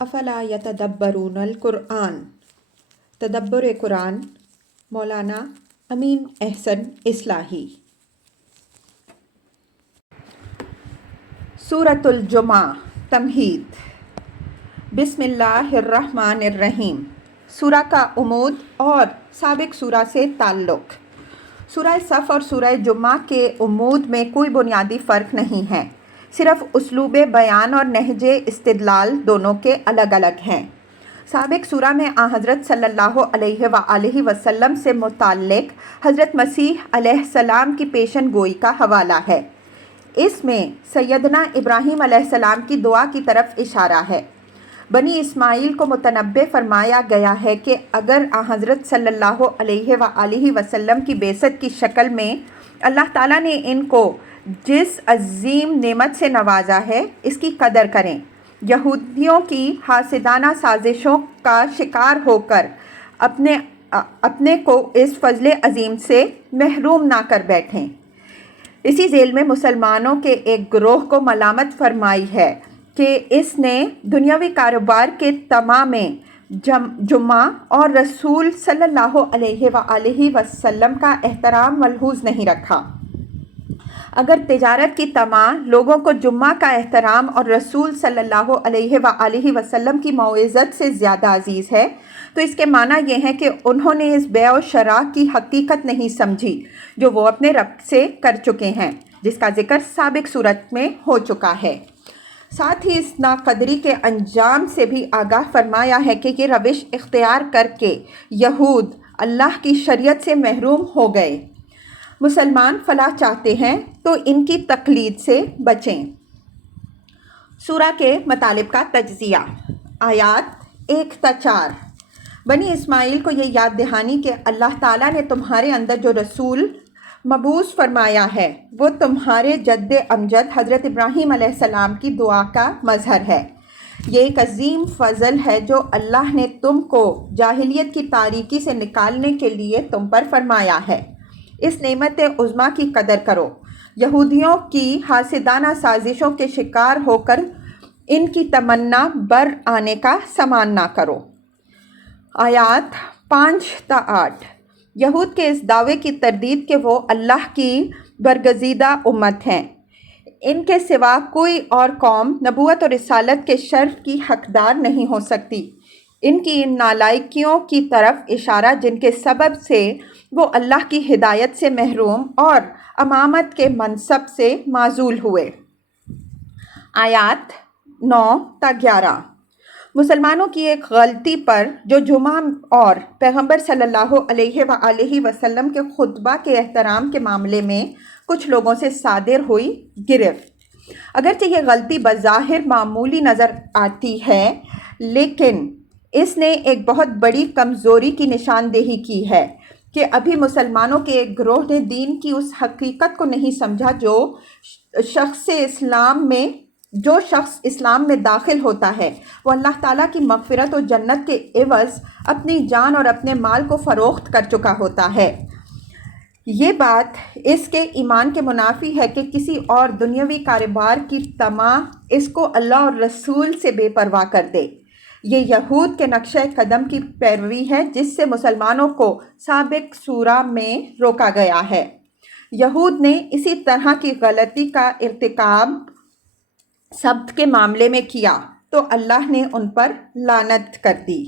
افلا یتدبرون القرآن، تدبر قرآن، مولانا امین احسن اصلاحی۔ سورۃ الجمعہ، تمہید۔ بسم اللہ الرحمن الرحیم۔ سورہ کا عمود اور سابق سورہ سے تعلق۔ سورہ صف اور سورہ جمعہ کے عمود میں کوئی بنیادی فرق نہیں ہے، صرف اسلوب بیان اور نہج استدلال دونوں کے الگ الگ ہیں۔ سابق سورہ میں حضرت صلی اللہ علیہ وآلہ وسلم سے متعلق حضرت مسیح علیہ السلام کی پیشن گوئی کا حوالہ ہے۔ اس میں سیدنا ابراہیم علیہ السلام کی دعا کی طرف اشارہ ہے۔ بنی اسماعیل کو متنبع فرمایا گیا ہے کہ اگر حضرت صلی اللہ علیہ وآلہ وسلم کی بعثت کی شکل میں اللہ تعالیٰ نے ان کو جس عظیم نعمت سے نوازا ہے اس کی قدر کریں، یہودیوں کی حاسدانہ سازشوں کا شکار ہو کر اپنے کو اس فضل عظیم سے محروم نہ کر بیٹھیں۔ اسی ذیل میں مسلمانوں کے ایک گروہ کو ملامت فرمائی ہے کہ اس نے دنیاوی کاروبار کے طمع میں جمعہ اور رسول صلی اللہ علیہ وآلہ وسلم کا احترام ملحوظ نہیں رکھا۔ اگر تجارت کی طمع لوگوں کو جمعہ کا احترام اور رسول صلی اللہ علیہ وآلہ وسلم کی موعظت سے زیادہ عزیز ہے تو اس کے معنی یہ ہے کہ انہوں نے اس بیع و شراء کی حقیقت نہیں سمجھی جو وہ اپنے رب سے کر چکے ہیں، جس کا ذکر سابق صورت میں ہو چکا ہے۔ ساتھ ہی اس ناقدری کے انجام سے بھی آگاہ فرمایا ہے کہ یہ روش اختیار کر کے یہود اللہ کی شریعت سے محروم ہو گئے۔ مسلمان فلاح چاہتے ہیں تو ان کی تقلید سے بچیں۔ سورہ کے مطالب کا تجزیہ۔ آیات 1 تا 4۔ بنی اسماعیل کو یہ یاد دہانی کہ اللہ تعالیٰ نے تمہارے اندر جو رسول مبعوث فرمایا ہے وہ تمہارے جد امجد حضرت ابراہیم علیہ السلام کی دعا کا مظہر ہے۔ یہ ایک عظیم فضل ہے جو اللہ نے تم کو جاہلیت کی تاریکی سے نکالنے کے لیے تم پر فرمایا ہے۔ اس نعمت عظمیٰ کی قدر کرو، یہودیوں کی حاسدانہ سازشوں کے شکار ہو کر ان کی تمنا بر آنے کا سامان نہ کرو۔ آیات 5 تا 8۔ یہود کے اس دعوے کی تردید کہ وہ اللہ کی برگزیدہ امت ہیں، ان کے سوا کوئی اور قوم نبوت اور رسالت کے شرف کی حقدار نہیں ہو سکتی، ان کی ان نالائکیوں کی طرف اشارہ جن کے سبب سے وہ اللہ کی ہدایت سے محروم اور امامت کے منصب سے معزول ہوئے۔ آیات 9 تا 11۔ مسلمانوں کی ایک غلطی پر جو جمعہ اور پیغمبر صلی اللہ علیہ وآلہ وسلم کے خطبہ کے احترام کے معاملے میں کچھ لوگوں سے صادر ہوئی گرفت۔ اگرچہ یہ غلطی بظاہر معمولی نظر آتی ہے لیکن اس نے ایک بہت بڑی کمزوری کی نشاندہی کی ہے کہ ابھی مسلمانوں کے ایک گروہ نے دین کی اس حقیقت کو نہیں سمجھا جو شخص اسلام میں داخل ہوتا ہے وہ اللہ تعالیٰ کی مغفرت و جنت کے عوض اپنی جان اور اپنے مال کو فروخت کر چکا ہوتا ہے۔ یہ بات اس کے ایمان کے منافی ہے کہ کسی اور دنیاوی کاروبار کی طمع اس کو اللہ اور رسول سے بے پرواہ کر دے۔ یہ یہود کے نقشہ قدم کی پیروی ہے جس سے مسلمانوں کو سابق سورہ میں روکا گیا ہے۔ یہود نے اسی طرح کی غلطی کا ارتکاب سبت کے معاملے میں کیا تو اللہ نے ان پر لعنت کر دی۔